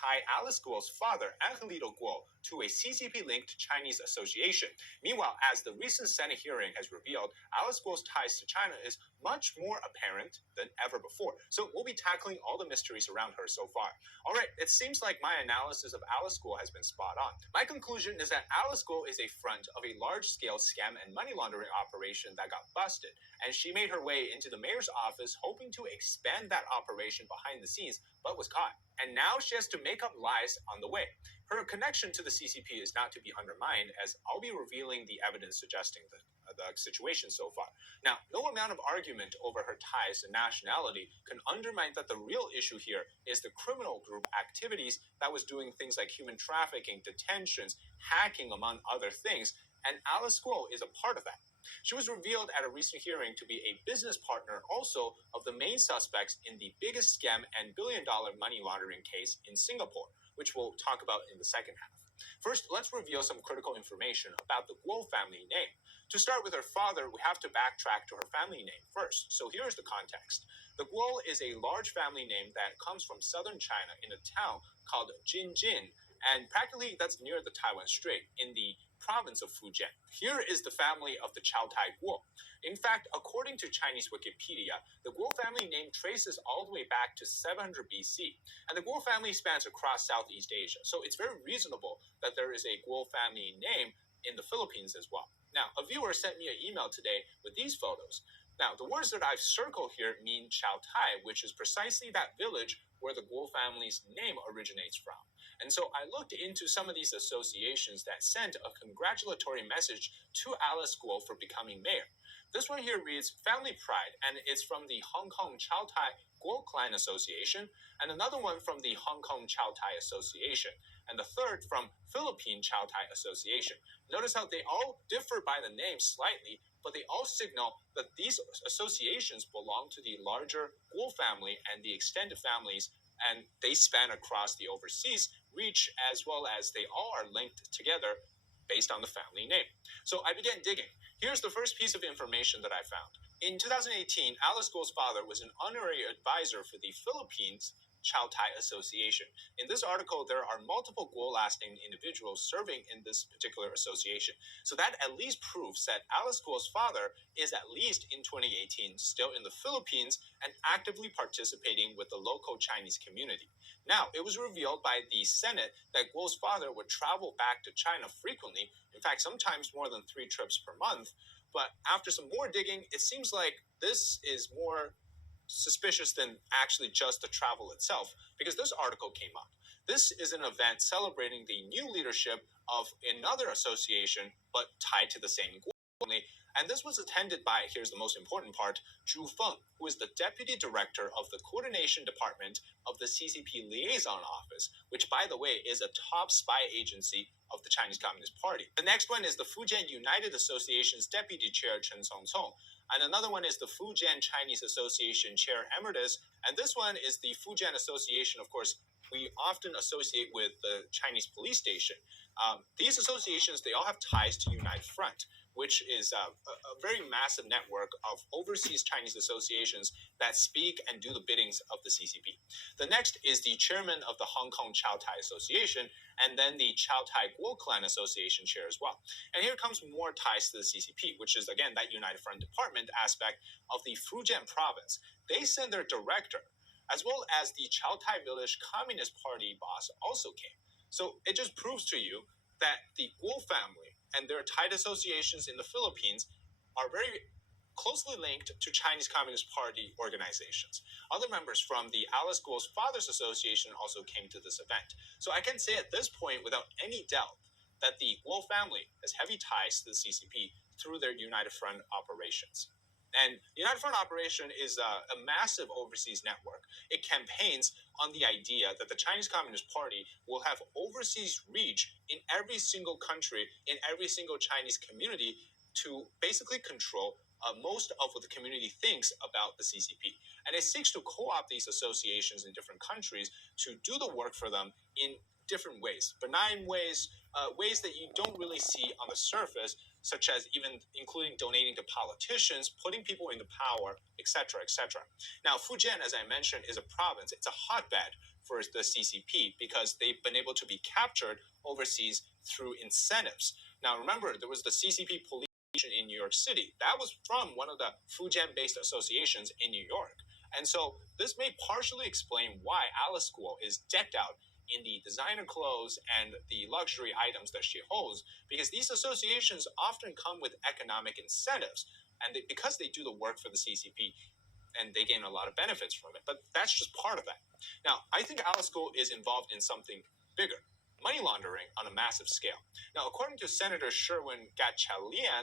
tie Alice Guo's father, Angelito Guo, to a CCP-linked Chinese association. Meanwhile, as the recent Senate hearing has revealed, Alice Guo's ties to China is much more apparent than ever before. So we'll be tackling all the mysteries around her so far. All right, it seems like my analysis of Alice Guo has been spot on. My conclusion is that Alice Guo is a front of a large-scale scam and money laundering operation that got busted, and she made her way into the mayor's office hoping to expand that operation behind the scenes, but was caught. And now she has to make up lies on the way. Her connection to the CCP is not to be undermined, as I'll be revealing the evidence suggesting the situation so far. Now, no amount of argument over her ties and nationality can undermine that the real issue here is the criminal group activities that was doing things like human trafficking, detentions, hacking, among other things, and Alice Guo is a part of that. She was revealed at a recent hearing to be a business partner also of the main suspects in the biggest scam and billion-dollar money laundering case in Singapore, which we'll talk about in the second half. First, let's reveal some critical information about the Guo family name. To start with her father, we have to backtrack to her family name first. So here's the context. The Guo is a large family name that comes from southern China in a town called Jinjin, and practically that's near the Taiwan Strait in the province of Fujian. Here is the family of the Chao-Tai Guo. In fact, according to Chinese Wikipedia, the Guo family name traces all the way back to 700 BC, and the Guo family spans across Southeast Asia. So it's very reasonable that there is a Guo family name in the Philippines as well. Now, a viewer sent me an email today with these photos. Now, the words that I've circled here mean Chao-Tai, which is precisely that village where the Guo family's name originates from. And so I looked into some of these associations that sent a congratulatory message to Alice Guo for becoming mayor. This one here reads Family Pride, and it's from the Hong Kong Chao-Tai Guo Clan Association, and another one from the Hong Kong Chao-Tai Association, and the third from Philippine Chao-Tai Association. Notice how they all differ by the name slightly, but they all signal that these associations belong to the larger Guo family and the extended families, and they span across the overseas reach, as well as they all are linked together based on the family name. So I began digging. Here's the first piece of information that I found. In 2018, Alice Guo's father was an honorary advisor for the Philippines Chao-Tai Association. In this article, there are multiple Guo lasting individuals serving in this particular association. So that at least proves that Alice Guo's father is at least in 2018 still in the Philippines and actively participating with the local Chinese community. Now, it was revealed by the Senate that Guo's father would travel back to China frequently, in fact, sometimes more than 3 trips per month. But after some more digging, it seems like this is more suspicious than actually just the travel itself, because this article came out. This is an event celebrating the new leadership of another association, but tied to the same Guo family. And this was attended by, here's the most important part, Zhu Feng, who is the deputy director of the coordination department of the CCP liaison office, which, by the way, is a top spy agency of the Chinese Communist Party. The next one is the Fujian United Association's deputy chair, Chen Congcong. And another one is the Fujian Chinese Association Chair Emeritus. And this one is the Fujian Association, of course, we often associate with the Chinese police station. These associations, they all have ties to United Front, which is a very massive network of overseas Chinese associations that speak and do the biddings of the CCP. The next is the chairman of the Hong Kong Chao-Tai Association, and then the Chao-Tai Guo Clan Association chair as well. And here comes more ties to the CCP, which is, again, that United Front department aspect of the Fujian province. They send their director, as well as the Chao-Tai Village Communist Party boss also came. So it just proves to you that the Guo family and their tight associations in the Philippines are very closely linked to Chinese Communist Party organizations. Other members from the Alice Guo's Fathers Association also came to this event. So I can say at this point without any doubt that the Guo family has heavy ties to the CCP through their United Front operations. And the United Front operation is a massive overseas network. It campaigns on the idea that the Chinese Communist Party will have overseas reach in every single country, in every single Chinese community, to basically control most of what the community thinks about the CCP. And it seeks to co-opt these associations in different countries to do the work for them in different ways, benign ways, ways that you don't really see on the surface, such as even including donating to politicians, putting people into power, etc., etc. Now, Fujian, as I mentioned, is a province. It's a hotbed for the CCP because they've been able to be captured overseas through incentives. Now, remember, there was the CCP police in New York City. That was from one of the Fujian-based associations in New York. And so this may partially explain why Alice Guo is decked out in the designer clothes and the luxury items that she holds, because these associations often come with economic incentives. And because they do the work for the CCP, and they gain a lot of benefits from it. But that's just part of that. Now, I think Alice Guo is involved in something bigger, money laundering on a massive scale. Now, according to Senator Sherwin Gatchalian,